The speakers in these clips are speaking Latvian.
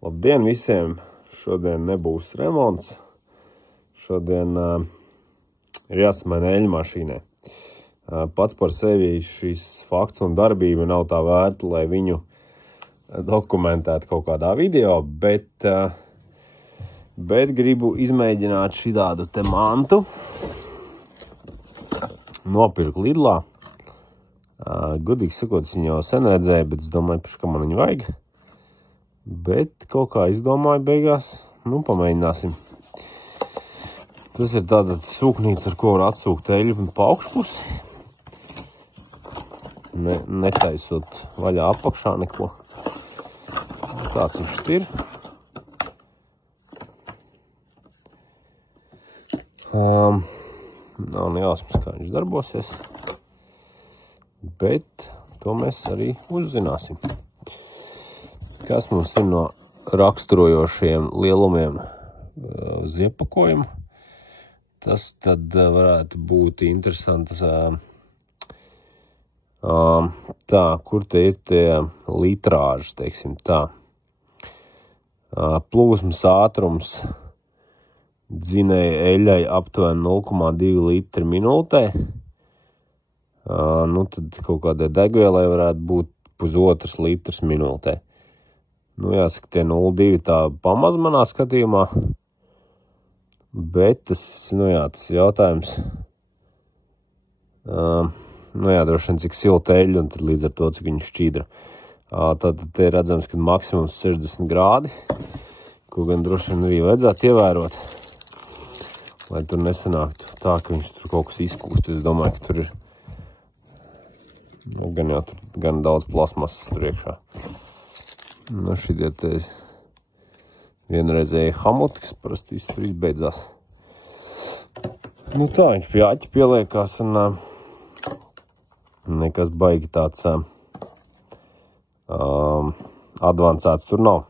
Labdien visiem! Šodien nebūs remonts. Šodien ir jāsamaina eļļu mašīnai. Pats par sevi šis fakts un darbība nav tā vērta, lai viņu dokumentētu kaut kādā video, bet gribu izmēģināt šitādu te mantu. Nopirku Lidlā. Godīgi sakot, es viņu jau sen redzēju, bet es domāju, ka man viņu vajag. Bet kaut kā izdomāju beigās, pamēģināsim. Tas ir tāda sūknīca, ar ko var atsūkt eļļu pa augšpusi. Netaisot vaļā apakšā neko. Tāds viņš ir. Nav nejausmas, kā viņš darbosies. Bet to mēs arī uzzināsim. Kas mums ir no raksturojošiem lielumiem uz iepakojumu? Tas tad varētu būt interesants. Tā, kur te ir tie litrāži, teiksim tā. Plūsmas ātrums dzinēja eļļai aptuveni 0,2 litri minūtē. Tad kaut kādai degvielai varētu būt 1,5 litrs minūtē. Jāsaka, tie 0,2 tā pamaz manā skatījumā. Bet tas jautājums. Droši vien cik silta eļļa un tad līdz ar to, cik viņa šķīdra. Tātad te ir redzams, ka maksimums 60 grādi, ko gan droši vien arī vajadzētu ievērot. Lai tur nesanāktu tā, ka viņš tur kaut kas izkūst. Es domāju, ka tur ir gan daudz plasmasas tur iekšā. Šitie te vienreizēji hamuti, kas parasti viss tur izbeidzās. Tā viņš pie aķi pieliekās un nekas baigi tāds advancēts tur nav.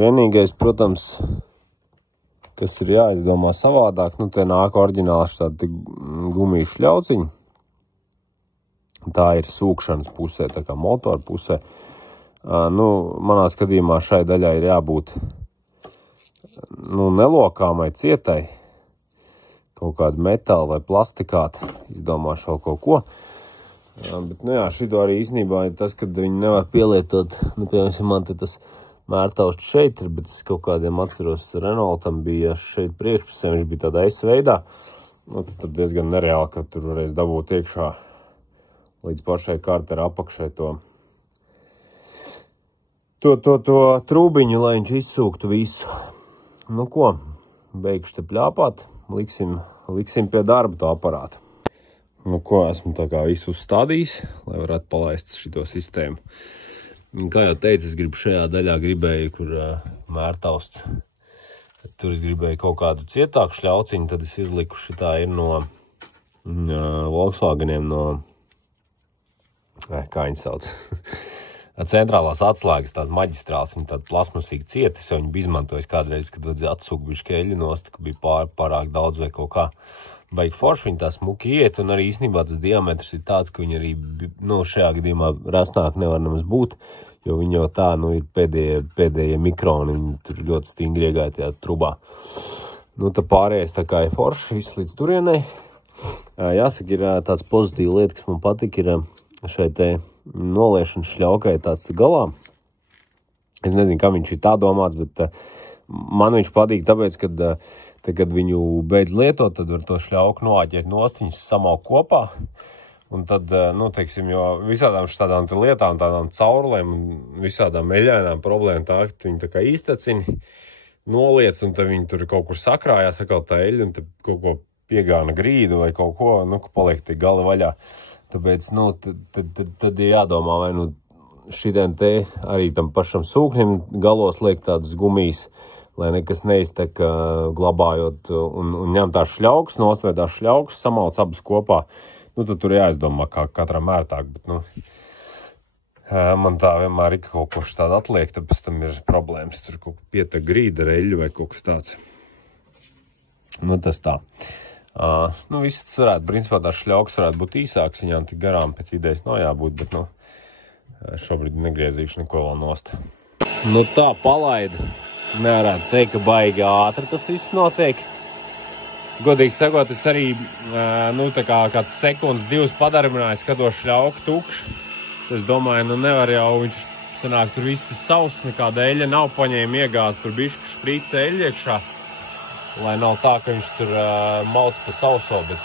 Vienīgais, protams, kas ir jāizdomā savādāk, te nāk oriģināli tādi gumiju šļauciņi. Tā ir sūkšanas pusē, tā kā motora pusē. Manā skatījumā šai daļai ir jābūt nelokāmai, cietai, kaut kādu metālu vai plastikātu, izdomāšu vēl kaut ko. Bet, šito arī īstenībā ir tas, kad viņi nevar pielietot, piemēram, man te tas mērtausts šeit ir, bet es kaut kādiem atceros Renaultam bija šeit priekšpusē, viņš bija tādā S-veidā. Tad diezgan nereāli, ka tur varēs dabūt iekšā līdz pašai kartera apakšai to trūbiņu, lai viņš izsūktu visu. Beigšu te pļāpāt, liksim pie darba to aparātu. Esmu tā kā visu uzstādījis, lai varētu palaist šito sistēmu. Kā jau teicu, es gribu šajā daļā gribēju, kur mērtausts. Tur es gribēju kaut kādu cietāku šļauciņu, tad es izliku šitā ir no Volkswageniem, kā viņi sauc? Centrālās atslēgas, tās maģistrāls, viņi tādi plasmasīgi cietas, jo viņi bija izmantojis kādreiz, kad vajadzēja atsūkt bišķi eļļu nost, ka bija pārāk daudz vai kaut kā baigi forši, viņi tā smuki iet, un arī īstenībā tas diametrs ir tāds, ka viņi arī, šajā gadījumā rasnāk nevar nemaz būt, jo viņi jau tā, ir pēdējie mikroni, viņi tur ļoti stingri iegāja tajā trubā. Tā pārējais tā kā ir forši, viss līdz turienei. Jāsaka, ir tāds pozitīva lieta, kas man patika, ir šai te noliešanas šļaukai tāds galā. Es nezinu, kā viņš ir tā domāts, bet man viņš patīk tāpēc, kad viņu beidz lietot, tad var to šļauku noāķēt nost, viņas samauk kopā. Un tad, teiksim, jo visādām šādām lietām, tādām caurulēm un visādām eļļainām problēma tā, ka viņi tā kā iztecini, noliec, un tad viņi tur kaut kur sakrājās, atkal tā eļļa, un tad kaut ko piegāna grīdu vai kaut ko, ka paliek tie gali vaļā. Tāpēc, tad ir jādomā, vai šitiem te arī tam pašam sūknim galos liek tādas gumijas, lai nekas neiztek glabājot un ņem tās šļaukas, nosvērt tās šļaukas, samauc abas kopā. Tad tur jāizdomā, kā katram ērtāk, bet, man tā vienmēr ir kaut ko štādi atliek, tāpēc tam ir problēmas. Tur kaut pietek grīda ar eļļu vai kaut kas tāds. Tas tā. Viss tas varētu, principā tās šļaukas varētu būt īsāks, viņām tik garām pēc idejas nav jābūt, bet, šobrīd negriezīšu neko vēl nost. Nu tā, palaidu. Nevarētu teikt, ka baigi ātri tas viss notiek. Godīgi sakot, es arī, tā kā kāds sekundes, 2 padarbināju, skatos šļauku tukšu. Es domāju, nevar jau viņš sanāk, tur viss ir savs, nekāda eļļa nav, paņēma iegāzt, tur bišķi šprīca eļļa iekšā. Lai nav tā, ka viņš tur mauc pa sauso, bet,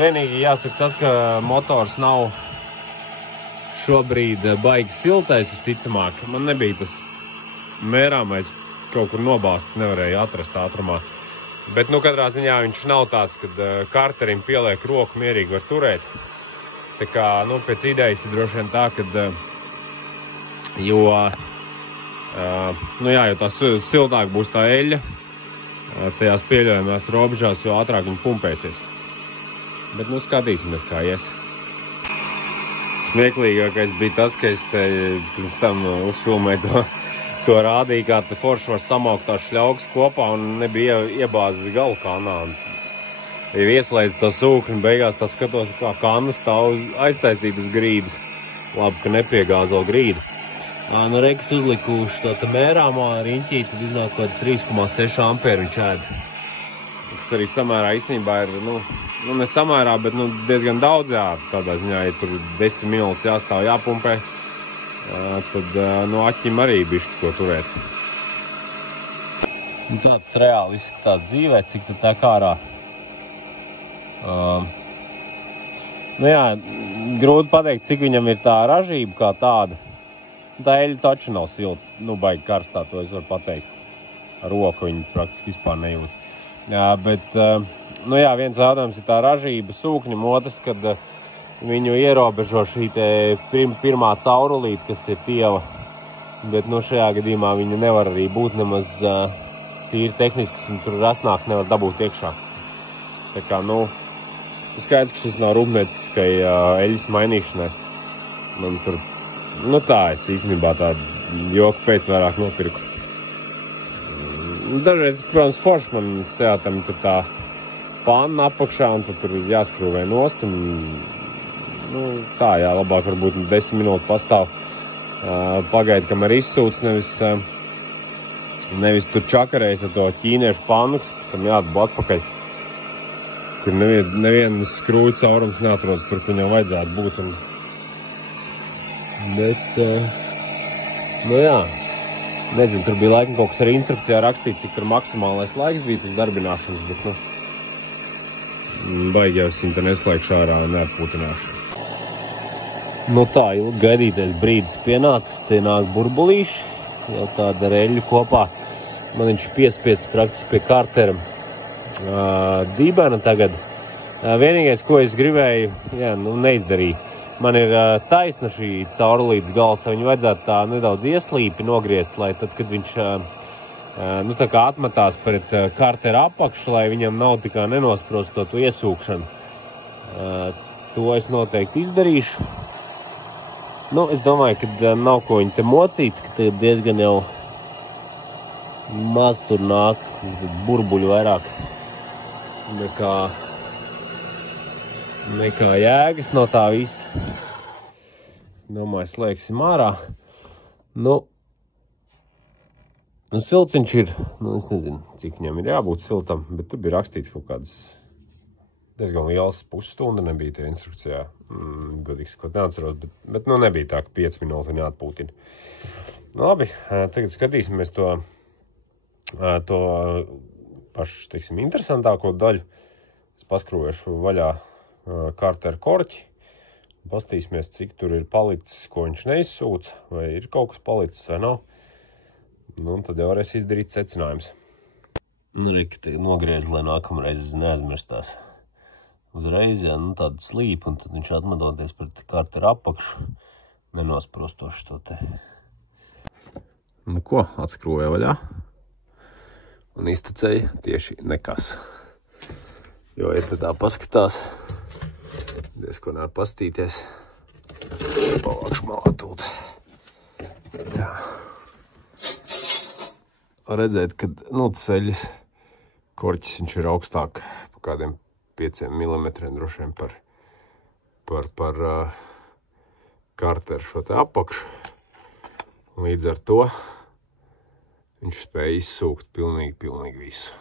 vienīgi jāsaka tas, ka motors nav šobrīd baigi siltais, visticamāk. Man nebija tas mērāmais kaut kur nobāsts, nevarēja atrast ātrumā. Bet, katrā ziņā viņš nav tāds, kad karterim pieliek roku mierīgi var turēt. Tā kā, pēc idejas ir droši vien tā, kad, jo tā siltāk būs tā eļļa, tajās pieļaujamās robežās, jo ātrāk viņa pumpēsies. Bet, skatīsimies, kā ies. Smieklīgākais bija tas, ka es te pirms tam uzfilmēju to rādīju, kā te forši var samaukt tās šļaukas kopā un nebija iebāzes galu kanā. Ja ieslēdz to sūkni, beigās tā skatos, kā kanna stāv aiztaisīt uz grīdas. Labi, ka nepiegāzo grīdu. Reikas uzlikuši to te mērāmā riņķī, tad iznāk kaut 3,6 ampēru viņš ēda. Tas arī samērā īstenībā ir, nesamērā, bet diezgan daudz, tādā ziņā, ja tur 10 minūtes jāstāv jāpumpē, tad aķim arī bišķi ko turēt. Tāds reāli izskatās dzīvē, cik tā kārā. Grūti pateikt, cik viņam ir tā ražība kā tāda. Tā eļļa taču nav silta, baigi karstā, to es varu pateikt. Ar roku viņi praktiski vispār nejūt. Bet, viens jautājums ir tā ražība sūkņam, otrs, kad viņu ierobežo šī te pirmā caurulīte, kas ir tieva. Bet, šajā gadījumā viņa nevar arī būt nemaz tīri tehniski, un tur rasnāk nevar dabūt iekšā. Tā kā, skaidrs, ka šis nav rūpnieciskai eļļas mainīšanai. Man tur, tā es īstenībā tādu joku pēc vairāk nopirku. Dažreiz, protams, forši man sējātam tur tā panna apakšā un tur jāskrūvē nost un, labāk varbūt 10 minūtes pastāv pagaida, kamēr izsūc, nevis tur čakarēs ar to ķīniešu pannu, tam jāatbu atpakaļ. Tur nevienas skrūju caurums neatrodas tur, kur viņam vajadzētu būt. Bet, nezinu, tur bija laikam kaut kas ar instrukcijā rakstīts, cik tur maksimālais laiks bija tas darbināšanas, bet, baigi jau es viņu te neslēgšu ārā un neatpūtināšu. Tā, ilgi gaidītais brīdis pienācis, tie nāk burbulīši, jau tāda ar eļļu kopā. Man viņš piespiecis praktiski pie kartera dībena tagad. Vienīgais, ko es gribēju, neizdarīju. Man ir taisna šī caurulītes gals, viņu vajadzētu tā nedaudz ieslīpi nogriezt, lai tad, kad viņš tā kā atmetās pret kartera apakšu, lai viņam nav tikā nenosprost to iesūkšanu. To es noteikti izdarīšu. Es domāju, ka nav ko viņi te mocīt, ka te diezgan jau maz tur nāk burbuļu vairāk nekā jēgas no tā visa. Domāju, slēgsim ārā. Silts viņš ir, es nezinu, cik viņam ir jābūt siltam, bet tur bija rakstīts kaut kādas diezgan liels pusstunda, nebija tie instrukcijā. Godīgi sakot, neatceros, bet nebija tā, ka 5 minūtes viņa atpūtina. Labi, tagad skatīsimies to pašu, teiksim, interesantāko daļu. Es paskrūvēšu vaļā karteru korķi. Pastīsimies, cik tur ir palicis, ko viņš neizsūc, vai ir kaut kas palicis vai nav. Un tad jau varēs izdarīt secinājums. Rika nogriez, lai nākamreiz neaizmirstās. Uzreiz, tāda slīpa, un tad viņš atmedoties pret karteru apakšu, nenosprostoši to te. Ko, atskrūvēja vaļā. Un iztecēja tieši nekas. Jo, ja tā paskatās, diezko nevar pastīties. Pavākšu malā tūt. Tā. Redzēt, ka, tas eļļas korķis viņš ir augstāk pa kādiem 5 mm droši vien par karteru šo te apakšu. Līdz ar to viņš spēja izsūkt pilnīgi visu.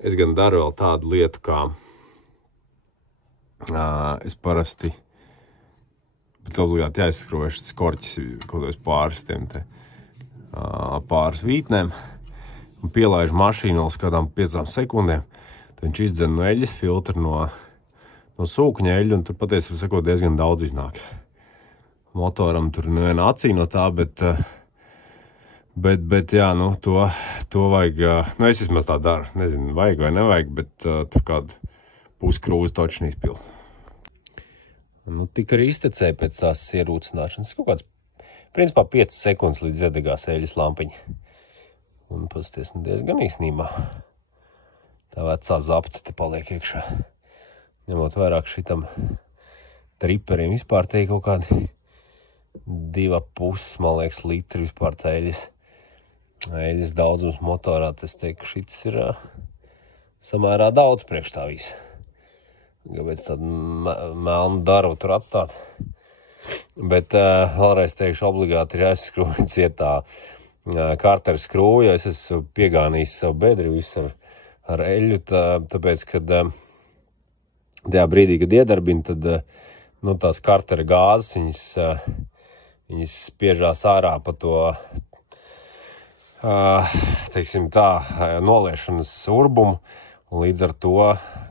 Es gan daru vēl tādu lietu, kā es parasti, bet obligāti jāizskroju šis korķis kaut kāds pāris vītnēm un pielaižu mašīnu vēl kādām 5 sekundēm. Tad viņš izdzen no eļas filtru no sūkņa eļu, un tur patiesībā sakot diezgan daudz iznāk. Motoram tur neviena acī no tā, bet jā, nu, to vajag, nu, es vismaz tā daru, nezinu, vajag vai nevajag, bet tur kādu puskrūzi točni izpild. Nu, tik arī iztecēja pēc tās ierūcināšanas, kaut kāds, principā 5 sekundes līdz iedegās eļas lampiņa. Un pasties, nu, diezgan īstenībā. Tā vecā zapta te paliek iekšā. Ņemot vairāk šitam triperiem vispār te kaut kādi 2,5, man liekas, litri vispār tā eļas daudzums motorā. Es teiktu, ka šitas ir samērā daudz priekš tā visa. Kāpēc tādu melnu darbu tur atstāt. Bet vēlreiz teikšu, obligāti ir jāizskrūja cietā karteru skrūja. Es esmu piegānījis savu bedri visu ar eļu, tāpēc, kad tajā brīdī, kad iedarbina, tad nu, tās kartera gāzes, viņas spiežās ārā pa to, teiksim tā, noliešanas urbumu, un līdz ar to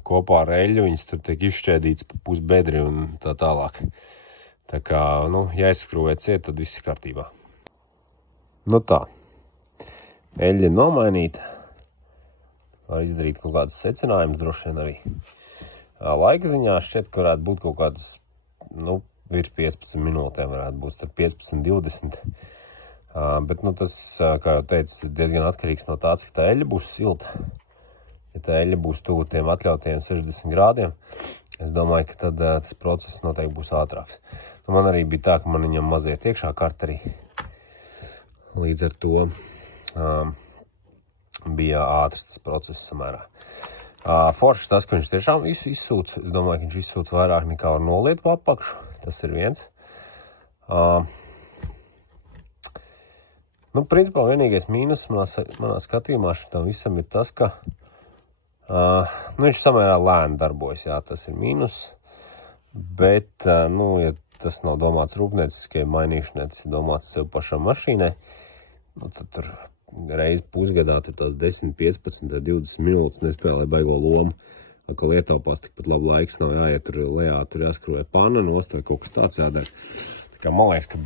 kopā ar eļu viņas tur tiek izšķēdīts pa pusbedri un tā tālāk. Tā kā, nu, ja aizskrūvē ciet, tad viss ir kārtībā. Nu tā, eļļa nomainīta. Var izdarīt kaut kādus secinājumus, droši vien arī. Laika ziņā šķiet, ka varētu būt kaut kādas, nu, virs 15 minūtēm varētu būt, starp 15-20. Bet, nu, tas, kā jau teicu, diezgan atkarīgs no tā, cik tā eļļa būs silta. Ja tā eļļa būs tuvu tiem atļautiem 60 grādiem, es domāju, ka tad tas process noteikti būs ātrāks. Nu, man arī bija tā, ka man viņam maziet iekšā karterī. Līdz ar to bija ātrs tas process samērā. Forši tas, ka viņš tiešām izsūc, es domāju, ka viņš izsūc vairāk nekā var noliet pa apakšu. Tas ir viens. Nu, principā vienīgais mīnus manā skatījumā šitam visam ir tas, ka nu, viņš samērā lēni darbojas, jā, tas ir mīnus. Bet, nu, ja tas nav domāts rūpnieciskai mainīšanai, tas ir domāts sev pašam mašīnai, nu, tad tur reizi pusgadā tur tās 10, 15, 20 minūtes nespēlē baigo lomu, ka lietaupās tikpat labu laiks nav jāiet tur lejā, tur jāskrūvē panna nost vai kaut kas tāds jādara. Tā kā man liekas, ka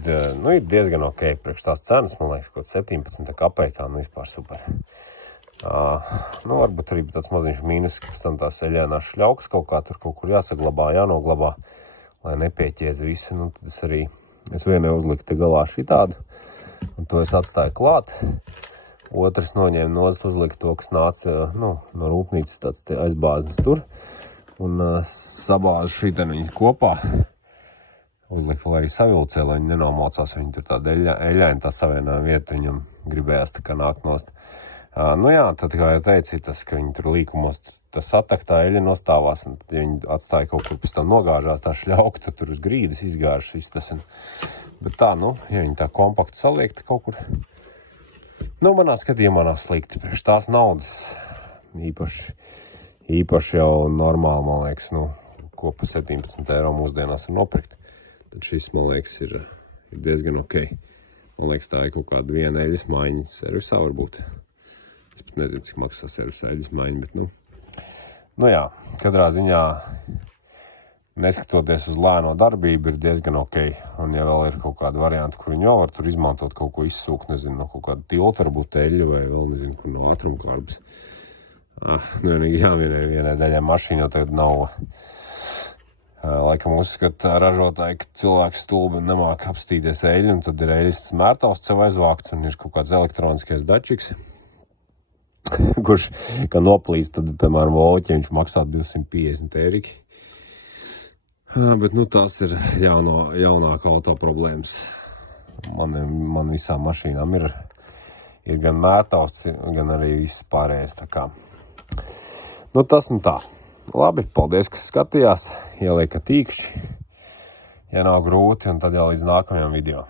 nu, ir diezgan ok priekš tās cenas, man liekas, kaut 17 kapeikā, nu vispār super. Nu, varbūt arī tāds maziņš mīnus, ka pēc tam tās eļēnās šļaukas kaut kā tur kaut kur jāsaglabā, jānoglabā, lai nepieķiez visi. Nu, tad es vienai uzliku te galā šitādu, un to es atstāju klāt. Otrs noņēma nost, uzlika to, kas nāca nu, no rūpnīcas tāds te aizbāznes tur, un sabāzu šitien viņu kopā. Uzlika vēl arī savilcē, lai viņi nenomaucās, viņi tur tāda eļaina tā savienojuma vieta, viņam gribējās tā kā nākt nost. Nu jā, tad, kā jau teicu, tas, ka viņi tur līkumos tas ataktā eļa nostāvās, un tad, ja viņi atstāja kaut kur pēc tam nogāžās tā šļauka, tad tur uz grīdas izgāžas viss tas. Bet tā, nu, ja viņi tā kompakti saliekta kaut kur, nu, manā skatījumā nav slikti. Priekš tās naudas īpaši jau normāli, man liekas, nu, ko pa 17 eiro mūsdienās var nopirkt. Tad šis, man liekas, ir diezgan ok. Man liekas, tā ir kaut kāda viena eļas maiņa servisā varbūt. Es pat nezinu, cik maksā servisā eļas maiņa, bet, nu jā, katrā ziņā, neskatoties uz lēno darbību, ir diezgan ok. Un ja vēl ir kaut kāda varianta, kur viņi jau var tur izmantot kaut ko izsūkt, nezinu, no kaut kāda tilta, varbūt eļļa vai vēl, nezinu, kur no ātrumkārbas. Vienai daļai mašīna jau tagad nav, laikam uzskata ražotāji, ka cilvēks stulbi nemāk apstīties eļļu, un tad ir eļļas mērtausts sev aizvākts, un ir kaut kāds elektroniskais dačiks, kurš, kā noplīst, tad, piemēram, voķi, viņš maksā 250 eiriki. Bet, nu, tās ir jaunāka auto problēmas. Man visām mašīnām ir gan mērtausts, gan arī viss pārējais, tā kā. Nu, tas nu tā. Labi, paldies, kas skatījās. Ieliekat īkšķi. ja nav grūti, un tad jau līdz nākamajam video.